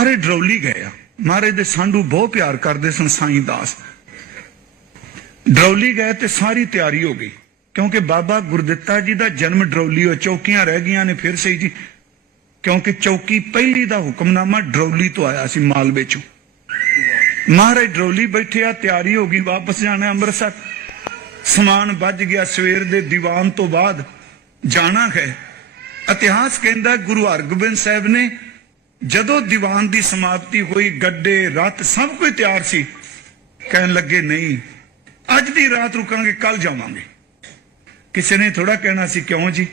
ਮਾਰੇ ਡਰੌਲੀ ਗਏ ਆ। ਮਾਰੇ ਦੇ ਸਾਂਢੂ ਬਹੁਤ ਪਿਆਰ ਕਰਦੇ ਸਨ ਸਾਈਂ ਦਾਸ। ਡਰੌਲੀ ਗਏ ਤੇ ਸਾਰੀ ਤਿਆਰੀ ਹੋ ਗਈ। ਕਿਉਂਕਿ ਬਾਬਾ ਗੁਰਦਿੱਤਾ ਜੀ ਦਾ ਜਨਮ ਡਰੌਲੀ ਹੋ ਚੌਕੀਆਂ ਰਹਿ ਗਈਆਂ ਨੇ ਫਿਰ ਸਹੀ ਜੀ। ਕਿਉਂਕਿ ਚੌਕੀ ਪਹਿਲੀ ਦਾ ਹੁਕਮਨਾਮਾ ਡਰੌਲੀ ਤੋਂ ਆਇਆ ਸੀ ਮਾਲਵੇ ਚੋਂ ਮਹਾਰਾਜ ਡਰੌਲੀ ਬੈਠੇ ਆ, ਤਿਆਰੀ ਹੋ ਗਈ, ਵਾਪਸ ਜਾਣਾ ਅੰਮ੍ਰਿਤਸਰ। ਸਮਾਨ ਵੱਜ ਗਿਆ ਸਵੇਰ ਦੇ ਦੀਵਾਨ ਤੋਂ ਬਾਅਦ। ਜਾਣਾ ਹੈ। ਇਤਿਹਾਸ ਕਹਿੰਦਾ ਗੁਰੂ ਹਰਗੋਬਿੰਦ ਸਾਹਿਬ ਨੇ ਜਦੋਂ ਦੀਵਾਨ ਦੀ ਸਮਾਪਤੀ ਹੋਈ, ਗੱਡੇ ਰੱਥ ਸਭ ਕੁਝ ਤਿਆਰ ਸੀ। ਕਹਿਣ ਲੱਗੇ, ਨਹੀਂ, ਅੱਜ ਦੀ ਰਾਤ ਰੁਕਾਂਗੇ ਕੱਲ ਜਾਵਾਂਗੇ। ਕਿਸੇ ਨੇ ਥੋੜਾ ਕਹਿਣਾ ਸੀ, ਕਿਉਂ ਜੀ?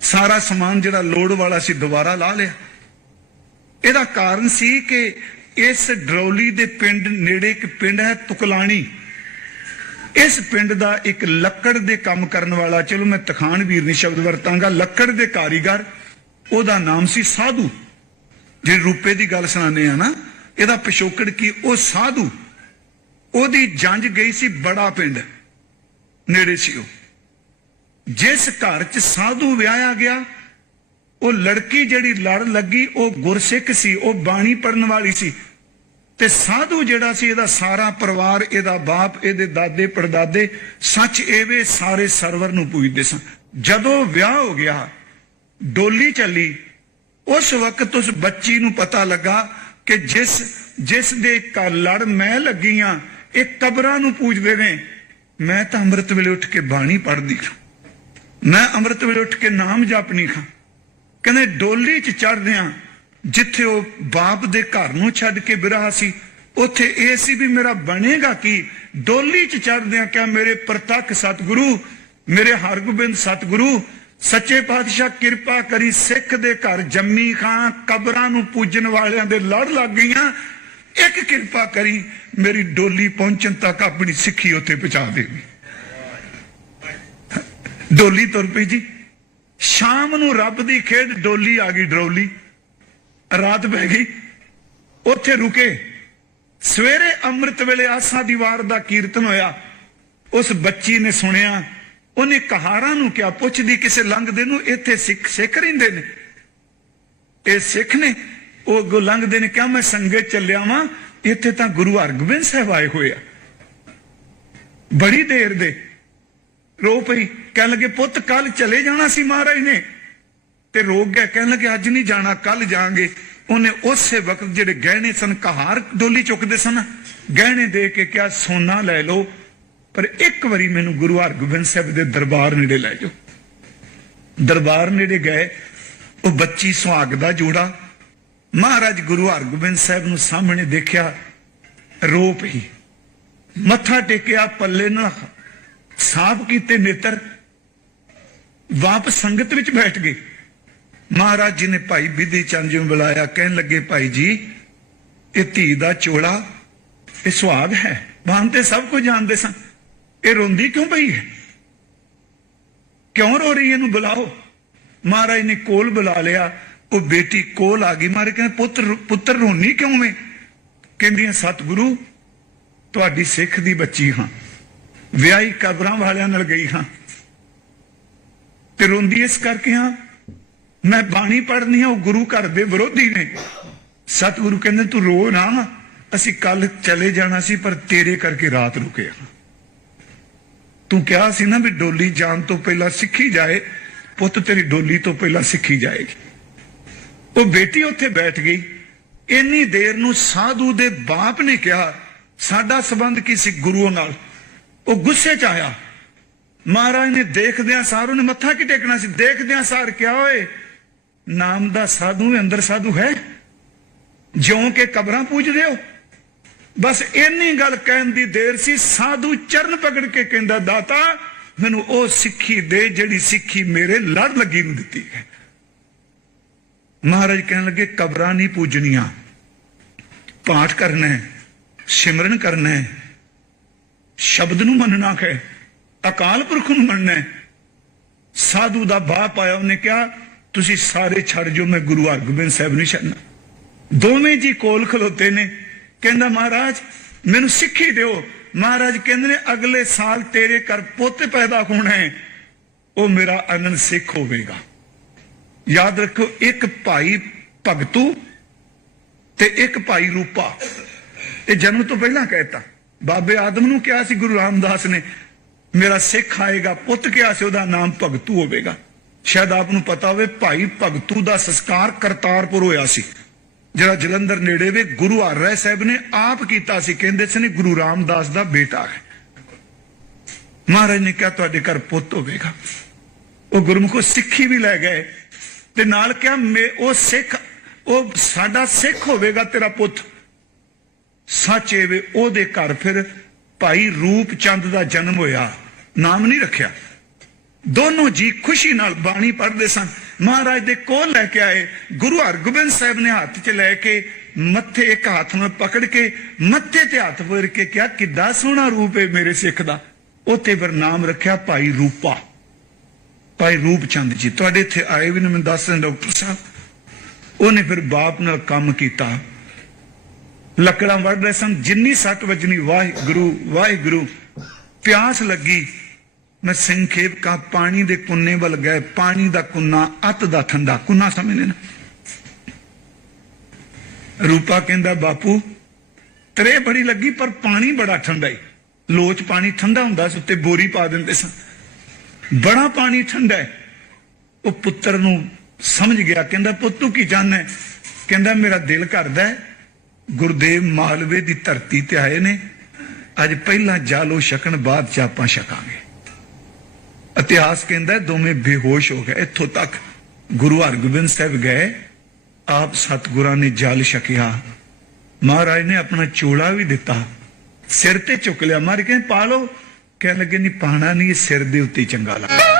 ਸਾਰਾ ਸਮਾਨ ਜਿਹੜਾ ਲੋੜ ਵਾਲਾ ਸੀ, ਦੁਬਾਰਾ ਲਾ ਲਿਆ। ਇਹਦਾ ਕਾਰਨ ਸੀ ਕਿ ਇਸ ਡਰੌਲੀ ਦੇ ਪਿੰਡ ਨੇੜੇ ਇੱਕ ਪਿੰਡ ਹੈ ਤੁਕਲਾਣੀ। ਇਸ ਪਿੰਡ ਦਾ ਇੱਕ ਲੱਕੜ ਦੇ ਕੰਮ ਕਰਨ ਵਾਲਾ, ਚਲੋ ਮੈਂ ਤਖਾਨ ਵੀਰ ਨਹੀਂ ਸ਼ਬਦ ਵਰਤਾਂਗਾ, ਲੱਕੜ ਦੇ ਕਾਰੀਗਰ, ਉਹਦਾ ਨਾਮ ਸੀ ਸਾਧੂ। ਜੇ ਰੂਪੇ ਦੀ ਗੱਲ ਸੁਣਾਉਂਦੇ ਆ ਨਾ, ਇਹਦਾ ਪਿਛੋਕੜ ਕੀ? ਉਹ ਸਾਧੂ। ਉਹਦੀ ਜੰਜ ਗਈ ਸੀ ਬੜਾ ਪਿੰਡ। ਨੇੜੇ ਸੀ ਉਹ। ਜਿਸ ਘਰ 'ਚ ਸਾਧੂ ਵਿਆਹਿਆ ਗਿਆ, ਉਹ ਲੜਕੀ ਜਿਹੜੀ ਲੜ ਲੱਗੀ, ਉਹ ਗੁਰਸਿੱਖ ਸੀ, ਉਹ ਬਾਣੀ ਪੜਨ ਵਾਲੀ ਸੀ। ਤੇ ਸਾਧੂ ਜਿਹੜਾ ਸੀ, ਇਹਦਾ ਸਾਰਾ ਪਰਿਵਾਰ, ਇਹਦਾ ਬਾਪ, ਇਹਦੇ ਦਾਦੇ, ਪੜਦਾਦੇ, ਸੱਚ ਐਵੇਂ ਸਾਰੇ ਸਰਵਰ ਨੂੰ ਪੂਜਦੇ ਸਨ। ਜਦੋਂ ਵਿਆਹ ਹੋ ਗਿਆ, ਡੋਲੀ ਚੱਲੀ ਉਸ ਵਕਤ ਉਸ ਬੱਚੀ ਨੂੰ ਪਤਾ ਲੱਗਾ ਕਿ ਜਿਸ ਜਿਸ ਦੇ ਲੜ ਮੈਂ ਲੱਗੀ ਇਹ ਕਬਰਾਂ ਨੂੰ ਪੂਜਦੇ ਨੇ। ਮੈਂ ਤਾਂ ਅੰਮ੍ਰਿਤ ਵੇਲੇ ਉੱਠ ਕੇ ਬਾਣੀ ਪੜ੍ਹਦੀ ਹਾਂ ਮੈਂ ਅੰਮ੍ਰਿਤ ਵੇਲੇ ਉੱਠ ਕੇ ਨਾਮ ਜਪਣੀ ਖਾਂ ਕਹਿੰਦੇ, ਡੋਲੀ 'ਚ ਚੜਦਿਆਂ ਜਿੱਥੇ ਉਹ ਬਾਪ ਦੇ ਘਰ ਨੂੰ ਛੱਡ ਕੇ ਬਿਰਹਾ ਸੀ, ਉੱਥੇ ਇਹ ਸੀ ਵੀ ਮੇਰਾ ਬਣੇਗਾ ਕੀ? ਡੋਲੀ 'ਚ ਚੜਦਿਆਂ ਆ, ਕਿਆ ਮੇਰੇ ਪ੍ਰਤੱਖ ਸਤਿਗੁਰੂ, ਮੇਰੇ ਹਰਗੋਬਿੰਦ ਸਤਿਗੁਰੂ ਸੱਚੇ ਪਾਤਸ਼ਾਹ ਕਿਰਪਾ ਕਰੀ ਸਿੱਖ ਦੇ ਘਰ ਜੰਮੀ ਖਾਂ, ਕਬਰਾਂ ਨੂੰ ਪੂਜਣ ਵਾਲਿਆਂ ਦੇ ਲੜ ਲੱਗ ਗਈਆਂ। ਇੱਕ ਕਿਰਪਾ ਕਰੀ ਮੇਰੀ ਡੋਲੀ ਪਹੁੰਚਣ ਤੱਕ ਆਪਣੀ ਸਿੱਖੀ ਉੱਥੇ ਪਹੁੰਚਾ ਦੇਵੀ। ਡੋਲੀ ਤੁਰ ਪਈ ਜੀ। ਸ਼ਾਮ ਨੂੰ ਰੱਬ ਦੀ ਖੇਡ, ਡੋਲੀ ਆ ਗਈ ਡਰੌਲੀ। ਰਾਤ ਪੈ ਗਈ। ਉੱਥੇ ਰੁਕੇ। ਸਵੇਰੇ ਅੰਮ੍ਰਿਤ ਵੇਲੇ ਆਸਾ ਦੀਵਾਰ ਦਾ ਕੀਰਤਨ ਹੋਇਆ। ਉਸ ਬੱਚੀ ਨੇ ਸੁਣਿਆ ਉਹਨੇ ਕਹਾਰਾਂ ਨੂੰ ਕਿਹਾ, ਪੁੱਛਦੀ ਕਿਸੇ ਲੰਘਦੇ ਨੂੰ, ਇੱਥੇ ਸਿੱਖ ਸਿੱਖ ਰਹਿੰਦੇ ਨੇ। ਇਹ ਸਿੱਖ ਨੇ, ਉਹ ਅੱਗੋਂ ਲੰਘਦੇ ਨੇ, ਕਿਹਾ, ਮੈਂ ਸੰਗਤ ਚੱਲਿਆ ਵਾਂ, ਇੱਥੇ ਤਾਂ ਗੁਰੂ ਹਰਗੋਬਿੰਦ ਸਾਹਿਬ ਆਏ ਹੋਏ ਆ। ਬੜੀ ਦੇਰ ਦੇ। ਰੋ ਪਈ, ਕਹਿਣ ਲੱਗੇ, ਪੁੱਤ ਕੱਲ ਚਲੇ ਜਾਣਾ ਸੀ ਮਹਾਰਾਜ ਨੇ। ਤੇ ਰੋਕ ਗਿਆ, ਕਹਿਣ ਲੱਗੇ, ਅੱਜ ਨਹੀਂ ਜਾਣਾ ਕੱਲ ਜਾਾਂਗੇ ਉਹਨੇ ਉਸੇ ਵਕਤ ਜਿਹੜੇ ਗਹਿਣੇ ਸਨ, ਕਹਾਰ ਡੋਲੀ ਚੁੱਕਦੇ ਸਨ, ਗਹਿਣੇ ਦੇ ਕੇ ਕਿਹਾ, ਸੋਨਾ ਲੈ ਲਓ ਪਰ ਇੱਕ ਵਾਰੀ ਮੈਨੂੰ ਗੁਰੂ ਹਰਗੋਬਿੰਦ ਸਾਹਿਬ ਦੇ ਦਰਬਾਰ ਨੇੜੇ ਲੈ ਜਾਓ। ਦਰਬਾਰ ਨੇੜੇ ਗਏ, ਉਹ ਬੱਚੀ ਸੁਹਾਗ ਦਾ ਜੋੜਾ ਮਹਾਰਾਜ ਗੁਰੂ ਹਰਗੋਬਿੰਦ ਸਾਹਿਬ ਨੂੰ ਸਾਹਮਣੇ ਦੇਖਿਆ, ਰੋ ਪਈ। ਮੱਥਾ ਟੇਕਿਆ, ਪੱਲੇ ਨਾਲ ਸਾਫ਼ ਕੀਤੇ ਨੇਤਰ ਵਾਪਸ ਸੰਗਤ ਵਿੱਚ ਬੈਠ ਗਏ। ਮਹਾਰਾਜ ਜੀ ਨੇ ਭਾਈ ਬਿਧੀ ਚੰਦ ਜੀ ਨੂੰ ਬੁਲਾਇਆ, ਕਹਿਣ ਲੱਗੇ, ਭਾਈ ਜੀ, ਇਹ ਧੀ ਦਾ ਚੋਲਾ, ਇਹ ਸੁਹਾਗ ਹੈ। ਬਾਹਨ ਤੇ ਸਭ ਕੁਝ ਜਾਣਦੇ ਸਨ। ਇਹ ਰੋਂਦੀ ਕਿਉਂ ਪਈ ਹੈ? ਕਿਉਂ ਰੋ ਰਹੀ ਇਹਨੂੰ ਬੁਲਾਓ। ਮਹਾਰਾਜ ਨੇ ਕੋਲ ਬੁਲਾ ਲਿਆ। ਉਹ ਬੇਟੀ ਕੋਲ ਆ ਗਈ। ਮਾਰੇ ਕਹਿੰਦੇ, ਪੁੱਤਰ ਪੁੱਤਰ ਰੋਣੀ ਕਿਉਂ ਵੇ? ਕਹਿੰਦੀਆਂ, ਸਤਿਗੁਰੂ, ਤੁਹਾਡੀ ਸਿੱਖ ਦੀ ਬੱਚੀ ਹਾਂ। ਵਿਆਹੀ ਕਬਰਾਂ ਵਾਲਿਆਂ ਨਾਲ ਗਈ ਹਾਂ। ਤੇ ਰੋਂਦੀ ਇਸ ਕਰਕੇ ਹਾਂ, ਮੈਂ ਬਾਣੀ ਪੜ੍ਹਨੀ ਆ, ਉਹ ਗੁਰੂ ਘਰ ਦੇ ਵਿਰੋਧੀ ਨੇ। ਸਤਿਗੁਰੂ ਕਹਿੰਦੇ, ਤੂੰ ਰੋ ਨਾ। ਅਸੀਂ ਕੱਲ ਚਲੇ ਜਾਣਾ ਸੀ, ਪਰ ਤੇਰੇ ਕਰਕੇ ਰਾਤ ਰੁਕੇ ਹਾਂ। ਤੂੰ ਕਿਹਾ ਸੀ ਨਾ ਵੀ ਡੋਲੀ ਜਾਣ ਤੋਂ ਪਹਿਲਾਂ ਸਿੱਖੀ ਜਾਏ, ਪੁੱਤ ਤੇਰੀ ਡੋਲੀ ਤੋਂ ਪਹਿਲਾਂ ਸਿੱਖੀ ਜਾਏਗੀ। ਉਹ ਬੇਟੀ ਉੱਥੇ ਬੈਠ ਗਈ। ਇੰਨੀ ਦੇਰ ਨੂੰ ਸਾਧੂ ਦੇ ਬਾਪ ਨੇ ਕਿਹਾ, ਸਾਡਾ ਸਬੰਧ ਕੀ ਸੀ ਗੁਰੂ ਨਾਲ? ਉਹ ਗੁੱਸੇ ਚ ਆਇਆ। ਮਹਾਰਾਜ ਨੇ ਦੇਖਦਿਆਂ ਸਾਰ ਉਹਨੇ ਮੱਥਾ ਕਿ ਟੇਕਣਾ ਸੀ? ਦੇਖਦਿਆਂ ਸਾਰ ਕਿਹਾ, ਓਏ, ਨਾਮ ਦਾ ਸਾਧੂ ਅੰਦਰ ਸਾਧੂ ਹੈ? ਜਿਉਂ ਕਿ ਕਬਰਾਂ ਪੂਜਦੇ ਹੋ? ਬਸ ਇੰਨੀ ਗੱਲ ਕਹਿਣ ਦੀ ਦੇਰ ਸੀ, ਸਾਧੂ ਚਰਨ ਪਕੜ ਕੇ ਕਹਿੰਦਾ, ਦਾਤਾ, ਮੈਨੂੰ ਉਹ ਸਿੱਖੀ ਦੇ ਜਿਹੜੀ ਸਿੱਖੀ ਮੇਰੇ ਲੜ ਲੱਗੀ ਨੂੰ ਦਿੱਤੀ ਹੈ। ਮਹਾਰਾਜ ਕਹਿਣ ਲੱਗੇ, ਕਬਰਾਂ ਨਹੀਂ ਪੂਜਣੀਆਂ। ਪਾਠ ਕਰਨਾ ਹੈ, ਸਿਮਰਨ ਕਰਨਾ ਹੈ, ਸ਼ਬਦ ਨੂੰ ਮੰਨਣਾ ਹੈ, ਅਕਾਲ ਪੁਰਖ ਨੂੰ ਮੰਨਣਾ ਹੈ। ਸਾਧੂ ਦਾ ਬਾਪ ਆਇਆ, ਉਹਨੇ ਕਿਹਾ, ਤੁਸੀਂ ਸਾਰੇ ਛੱਡ ਜੋ ਮੈਂ ਗੁਰੂ ਹਰਗੋਬਿੰਦ ਸਾਹਿਬ ਨੂੰ ਛੱਡਣਾ। ਦੋਵੇਂ ਜੀ ਕੋਲ ਖਲੋਤੇ ਨੇ। ਕਹਿੰਦਾ ਮਹਾਰਾਜ, ਮੈਨੂੰ ਸਿੱਖੀ ਦਿਓ। ਮਹਾਰਾਜ ਕਹਿੰਦੇ ਨੇ, ਅਗਲੇ ਸਾਲ ਤੇਰੇ ਘਰ ਪੁੱਤ ਪੈਦਾ ਹੋਣਾ ਹੈ। ਉਹ ਮੇਰਾ ਅਨੰਦ ਸਿੱਖ ਹੋਵੇਗਾ। ਯਾਦ ਰੱਖੋ ਇੱਕ ਭਾਈ ਭਗਤੂ ਤੇ ਇੱਕ ਭਾਈ ਰੂਪਾ। ਇਹ ਜਨਮ ਤੋਂ ਪਹਿਲਾਂ ਕਹਿਤਾ। ਬਾਬੇ ਆਦਮ ਨੂੰ ਕਿਹਾ ਸੀ, ਗੁਰੂ ਰਾਮਦਾਸ ਨੇ, ਮੇਰਾ ਸਿੱਖ ਆਏਗਾ, ਪੁੱਤ ਕਿਹਾ ਸੀ, ਉਹਦਾ ਨਾਮ ਭਗਤੂ ਹੋਵੇਗਾ। ਸ਼ਾਇਦ ਆਪ ਨੂੰ ਪਤਾ ਹੋਵੇ, ਭਾਈ ਭਗਤੂ ਦਾ ਸੰਸਕਾਰ ਕਰਤਾਰਪੁਰ ਹੋਇਆ ਸੀ। ਜਿਹੜਾ ਜਲੰਧਰ ਨੇੜੇ ਵੇ ਗੁਰੂ ਹਰਿ ਸਾਹਿਬ ਨੇ ਆਪ ਕੀਤਾ ਸੀ, ਕਹਿੰਦੇ ਸੀ ਗੁਰੂ ਰਾਮਦਾਸ ਦਾ ਬੇਟਾ ਹੈ। ਮਹਾਰਾਜ ਨੇ ਕਿਹਾ, ਤੁਹਾਡੇ ਘਰ ਪੁੱਤ ਹੋਵੇਗਾ। ਉਹ ਗੁਰਮੁਖੋ ਸਿੱਖੀ ਵੀ ਲੈ ਗਏ ਤੇ ਨਾਲ ਕਿਹਾ, ਮੇ ਉਹ ਸਿੱਖ, ਉਹ ਸਾਡਾ ਸਿੱਖ ਹੋਵੇਗਾ ਤੇਰਾ ਪੁੱਤ। ਸੱਚ ਇਹ ਵੇ, ਉਹਦੇ ਘਰ ਫਿਰ ਭਾਈ ਰੂਪ ਚੰਦ ਦਾ ਜਨਮ ਹੋਇਆ। ਨਾਮ ਨਹੀਂ ਰੱਖਿਆ। ਦੋਨੋਂ ਜੀ ਖੁਸ਼ੀ ਨਾਲ ਬਾਣੀ ਪੜ੍ਹਦੇ ਸਨ। ਮਹਾਰਾਜ ਦੇ ਕੋਲ ਲੈ ਕੇ ਆਏ। ਗੁਰੂ ਹਰਗੋਬਿੰਦ ਸਾਹਿਬ ਨੇ ਹੱਥ 'ਚ ਲੈ ਕੇ ਮੱਥੇ ਇੱਕ ਹੱਥ ਨਾਲ ਪਕੜ ਕੇ ਮੱਥੇ ਤੇ ਹੱਥ ਫੇਰ ਕੇ ਕਿਹਾ ਕਿੱਦਾਂ ਸੋਹਣਾ ਰੂਪ ਹੈ ਮੇਰੇ ਸਿੱਖ ਦਾ। ਉੱਥੇ ਫਿਰ ਨਾਮ ਰੱਖਿਆ ਭਾਈ ਰੂਪਾ। ਭਾਈ ਰੂਪ ਚੰਦ ਜੀ, ਤੁਹਾਡੇ ਇੱਥੇ ਆਏ ਵੀ ਨੇ, ਮੈਨੂੰ ਦੱਸ ਰਹੇ ਡਾਕਟਰ ਸਾਹਿਬ। ਉਹਨੇ ਫਿਰ ਬਾਪ ਨਾਲ ਕੰਮ ਕੀਤਾ। ਲੱਕੜਾਂ ਵੱਢ ਰਹੇ ਸਨ, ਜਿੰਨੀ ਸੱਟ ਵੱਜਣੀ, ਵਾਹਿਗੁਰੂ ਵਾਹਿਗੁਰੂ, ਪਿਆਸ ਲੱਗੀ। ਮੈਂ ਸੰਖੇਪ ਕਾ ਪਾਣੀ ਦੇ ਕੁੰਨੇ ਵੱਲ ਗਏ। ਪਾਣੀ ਦਾ ਕੁੰਨਾ ਅਤ ਦਾ ਠੰਡਾ ਕੁੰਨਾ ਸਮਝਦੇ ਨਾ ਰੂਪਾ ਕਹਿੰਦਾ, ਬਾਪੂ, ਤਰੇ ਬੜੀ ਲੱਗੀ, ਪਰ ਪਾਣੀ ਬੜਾ ਠੰਡਾ ਈ। ਲੋਚ ਪਾਣੀ ਠੰਡਾ ਹੁੰਦਾ ਸੀ, ਉੱਤੇ ਬੋਰੀ ਪਾ ਦਿੰਦੇ ਸਨ। ਬੜਾ ਪਾਣੀ ਠੰਡਾ ਹੈ ਉਹ ਪੁੱਤਰ ਨੂੰ ਸਮਝ ਗਿਆ, ਕਹਿੰਦਾ, ਪੁੱਤ, ਤੂੰ ਕੀ ਜਾਣਦਾ ਕਹਿੰਦਾ, ਮੇਰਾ ਦਿਲ ਕਰਦਾ ਹੈ ਗੁਰਦੇਵ ਮਾਲਵੇ ਦੀ ਧਰਤੀ ਤੇ ਆਏ ਨੇ। ਅੱਜ ਪਹਿਲਾਂ ਜਾਲੋ ਛਕਣ, ਬਾਅਦ ਚ ਆਪਾਂ ਛਕਾਂਗੇ। ਇਤਿਹਾਸ ਕਹਿੰਦਾ ਦੋਵੇਂ ਬੇਹੋਸ਼ ਹੋ ਗਏ। ਇੱਥੋਂ ਤੱਕ ਗੁਰੂ ਹਰਗੋਬਿੰਦ ਸਾਹਿਬ ਗਏ, ਆਪ ਸਤਗੁਰਾਂ ਨੇ ਜਲ ਛਕਿਆ। ਮਹਾਰਾਜ ਨੇ ਆਪਣਾ ਚੋਲਾ ਵੀ ਦਿੱਤਾ। ਸਿਰ ਤੇ ਚੁੱਕ ਲਿਆ। ਮਾਰ ਕੇ ਪਾ ਲਓ। ਕਹਿਣ ਲੱਗੇ, ਨਹੀਂ, ਪਾਣਾ ਨਹੀਂ, ਇਹ ਸਿਰ ਦੇ ਉੱਤੇ ਚੰਗਾ ਲੱਗਦਾ।